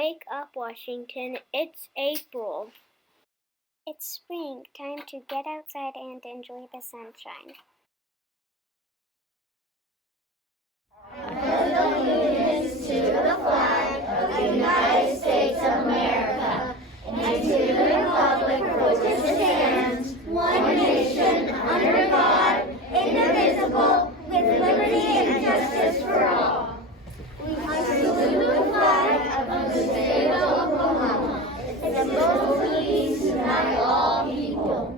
Wake up, Washington. It's April. It's spring. Time to get outside and enjoy the sunshine. Pledge allegiance to the flag of the United States of America and to the republic for which it stands, one nation, under God, indivisible, with liberty and justice for all. We salute the flag of the state of Oklahoma, and both please unite all people.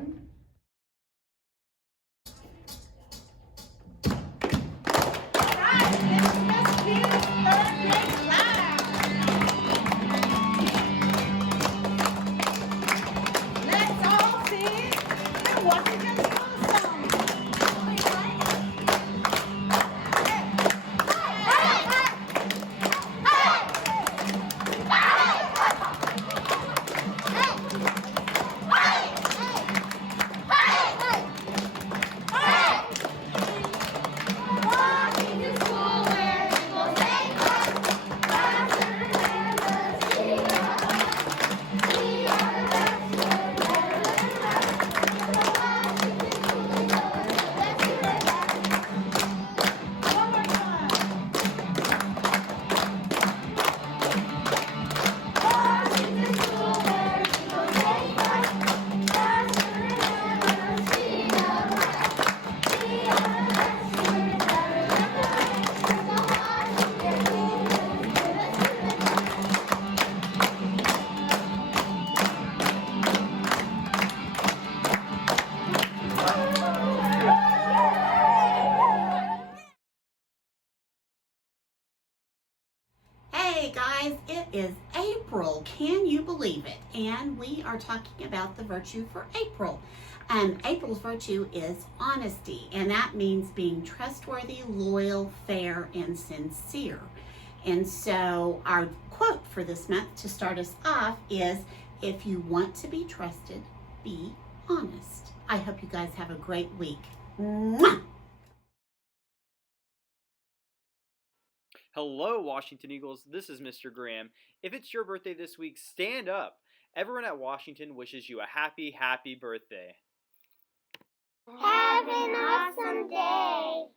Hey guys, it is April. Can you believe it? And we are talking about the virtue for April. April's virtue is honesty, and that means being trustworthy, loyal, fair, and sincere. And so our quote for this month to start us off is, if you want to be trusted, be honest. I hope you guys have a great week. Mwah! Hello, Washington Eagles. This is Mr. Graham. If it's your birthday this week, stand up. Everyone at Washington wishes you a happy, happy birthday. Have an awesome day.